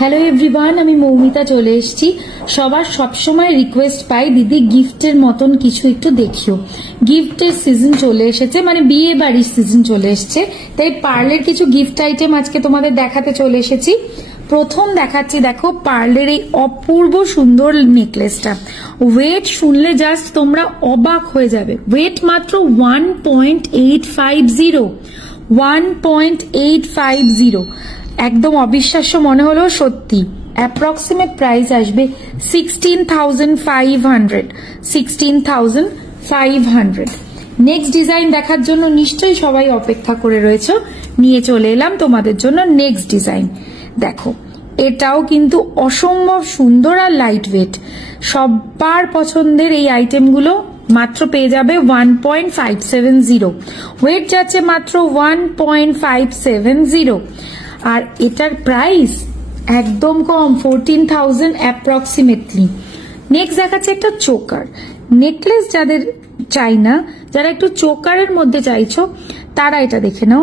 Hello everyone, আমি মৌমিতা চলে এসেছি। সবার সবসময় রিকোয়েস্ট পাই, দিদি গিফটের মতন কিছু একটু দেখিও। গিফটের সিজন চলে এসেছে, মানে বিয়ে বাড়ির সিজন চলে এসেছে, তাই পার্লের কিছু গিফট আইটেম আজকে তোমাদের দেখাতে চলে এসেছি। প্রথম দেখাচ্ছি, দেখো পার্লের এই অপূর্ব সুন্দর নেকলেসটা। ওয়েট শুনলে জাস্ট তোমরা অবাক হয়ে যাবে। ওয়েট মাত্র 1.850, 1.850। একদম অবিশ্বাস্য মনে হলো, সত্যি। অ্যাপ্রক্সিমেট প্রাইস আসবে 16,500, 16,500। নেক্সট ডিজাইন দেখার জন্য নিশ্চয়ই সবাই অপেক্ষা করে রয়েছে, নিয়ে চলে এলাম তোমাদের জন্য নেক্সট ডিজাইন। দেখো এটাও কিন্তু অসম্ভব সুন্দর আর লাইট ওয়েট, সবার পছন্দের এই আইটেমগুলো মাত্র পেয়ে যাবে 1.570। ওয়েট যাচ্ছে মাত্র 1.570, আর এটার প্রাইস একদম কম, 14,000 অ্যাপ্রক্সিমেটলি। নেক্সট দেখাচ্ছে একটা চোকার নেকলেস। যাদের চাই না, যারা একটু চোকারের মধ্যে চাইছো, তারা এটা দেখে নাও।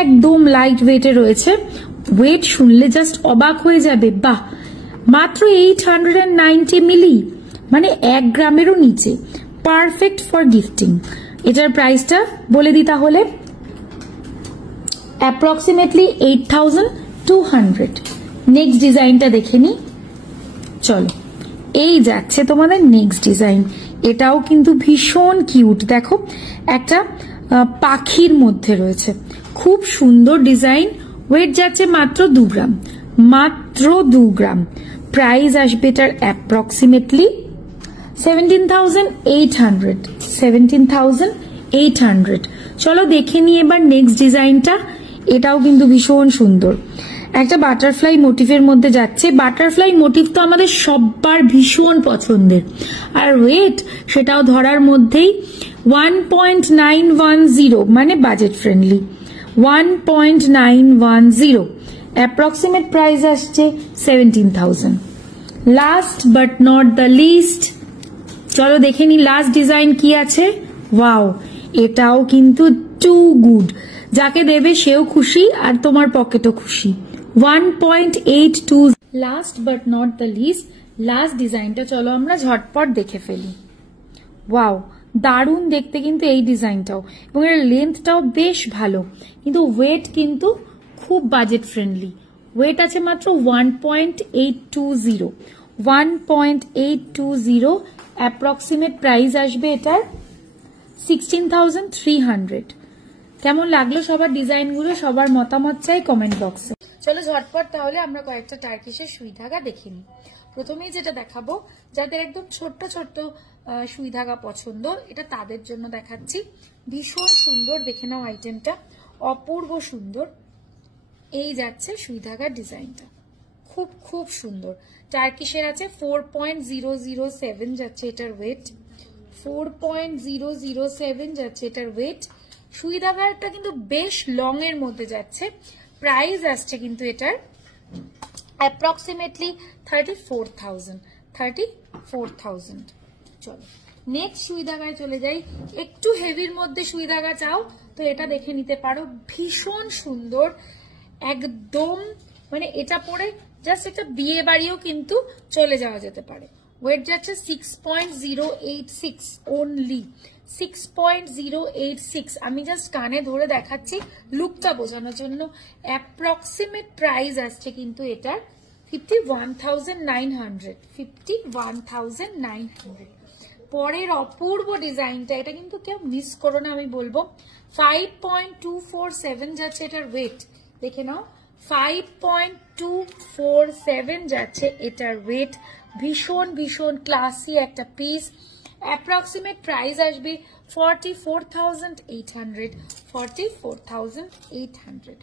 একদম লাইট ওয়েটে রয়েছে, ওয়েট শুনলে জাস্ট অবাক হয়ে যাবে। বাহ, মাত্র 890 মিলি, মানে 1 গ্রামেরও নিচে। Perfect for gifting. এটার প্রাইসটা বলে দিই তাহলে, অ্যাপ্রক্সিমেটলি 8,200। নেক্সট ডিজাইনটা দেখে নি, চলো। এই যাচ্ছে তোমাদের নেক্সট ডিজাইন। এটাও কিন্তু ভীষণ কিউট। দেখো একটা পাখির মধ্যে রয়েছে, খুব সুন্দর ডিজাইন। ওয়েট যাচ্ছে মাত্র 2 গ্রাম, মাত্র 2 গ্রাম। প্রাইস আসবে এটার অ্যাপ্রক্সিমেটলি 17,800, 17,800। চলো দেখে নি এবার নেক্সট ডিজাইনটা। এটাও কিন্তু ভীষণ সুন্দর, একটা বাটারফ্লাই মোটিভের মধ্যে যাচ্ছে। বাটারফ্লাই মোটিভ তো আমাদের সবার ভীষণ পছন্দের, আর ওয়েট সেটাও ধরার মধ্যেই 1.910, মানে বাজেট ফ্রেন্ডলি। 1.910, অ্যাপ্রক্সিমেট প্রাইস আসছে 17,000। Last but not the least, চলো দেখে নি লাস্ট ডিজাইন কি আছে। ওয়াও, এটাও কিন্তু টু গুড। যাকে দেবে সেও খুশি আর তোমার পকেটও খুশি। 1.82। Last but not the least, last ডিজাইনটা চলো আমরা ঝটপট দেখে ফেলি। ওয়াও, দারুণ দেখতে কিন্তু এই ডিজাইনটাও, এবং এর লেন্থটাও বেশ ভালো, কিন্তু ওয়েট কিন্তু খুব বাজেট ফ্রেন্ডলি। ওয়েট আছে মাত্র 1.820, 1.820। অ্যাপ্রক্সিমেট প্রাইস আসবে এটার 16,300। কেমন লাগলো সবার ডিজাইনগুলো? সবার মতামত চাই কমেন্ট বক্সে। চলো ঝটপট তাহলে আমরা কয়েকটা টার্কিশের সুই ধাগা দেখে নিই। প্রথমেই যেটা দেখাবো, যাদের একদম ছোট্ট ছোট্ট সুই ধাগা পছন্দ, এটা তাদের জন্য দেখাচ্ছি। ভীষণ সুন্দর, দেখে নাও আইটেমটা, অপূর্ব সুন্দর। এই যাচ্ছে সুই ধাগার ডিজাইনটা, খুব খুব সুন্দর। টার্কিশের আছে 4.007 যাচ্ছে এটার ওয়েট, 4.007 যাচ্ছে এটার ওয়েট। সুই ধাগাটা কিন্তু বেশ লং এর মধ্যে যাচ্ছে। প্রাইস আসছে কিন্তু এটার অ্যাপ্রক্সিমেটলি 34,000, 34,000। চলো নেক্সট সুই ধাগায় চলে যাই। একটু হেভির মধ্যে সুই ধাগা চাও তো এটা দেখে নিতে পারো, ভীষণ সুন্দর একদম, মানে এটা পরে জাস্ট একটা বিয়ে বাড়িও কিন্তু চলে যাওয়া যেতে পারে। ওয়েট যাচ্ছে 6.086 অনলি, 6.086। আমি জাস্ট কানে ধরে দেখাচ্ছি লুকটা বোঝানোর জন্য। অ্যাপ্রক্সিমেট প্রাইস আসছে কিন্তু এটার 51,900, 51,900। পরের অপূর্ব ডিজাইনটা, এটা কিন্তু কেউ মিস করো না, আমি বলবো। 5.247 যাচ্ছে এটার ওয়েট, দেখে নাও। 5.247 যাচ্ছে এটার ওয়েট। ভীষণ ভীষণ ক্লাসি একটা পিস। অ্যাপ্রক্সিমেট প্রাইস আসবে 44,800, 44,800।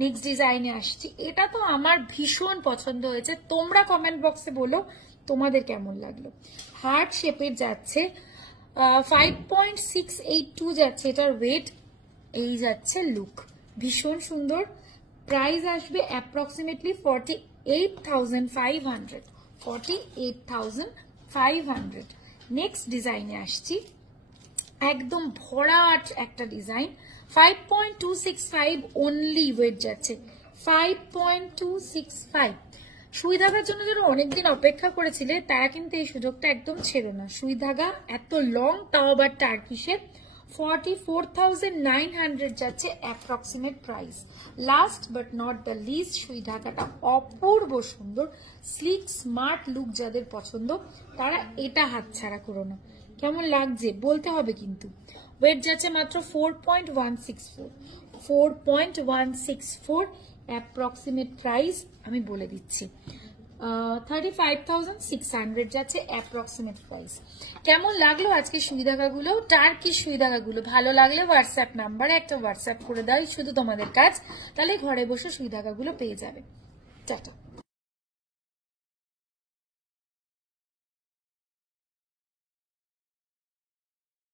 নেক্সট ডিজাইনে আসছি। এটা তো আমার ভীষণ পছন্দ হয়েছে, তোমরা কমেন্ট বক্সে বলো তোমাদের কেমন লাগলো। হার্ট শেপের যাচ্ছে, 5.682 যাচ্ছে এটার ওয়েট। এই যাচ্ছে লুক, ভীষণ সুন্দর। প্রাইস আসবে অ্যাপ্রক্সিমেটলি 48,500, 48,500। নেক্সট ডিজাইনে আসছি, একদম ভরাট একটা ডিজাইন। 5.265 অনলি ওয়েট যাচ্ছে, 5.265। সুই ধাগার জন্য যারা অনেকদিন অপেক্ষা করেছিলে তারা কিন্তু এই সুযোগটা একদম ছেড়ো না। সুই ধাগা এত লং, তাও আবার টার্কিশের, 44,900 যাচ্ছে approximate price. Last but not the least, সুই ধাগাটা অপূর্ব সুন্দর, স্লিক স্মার্ট লুক যাদের পছন্দ তারা এটা হাতছাড়া করো না। কেমন লাগছে বলতে হবে কিন্তু। ওয়েট যাচ্ছে মাত্র 4.164, 4.164 অ্যাপ্রক্সিমেট প্রাইস আমি বলে দিচ্ছি। 35,600 যাচ্ছে অ্যাপ্রক্সিমেট প্রাইস। কেমন লাগলো আজকে সুই ধাগাগুলো, টার্কিশ সুই ধাগাগুলো? ভালো লাগলে হোয়াটসঅ্যাপ নাম্বারে একটা হোয়াটসঅ্যাপ করে দাও, শুধু তোমাদের কাজ, তাহলে ঘরে বসে সুই ধাগাগুলো পেয়ে যাবে। টাটা।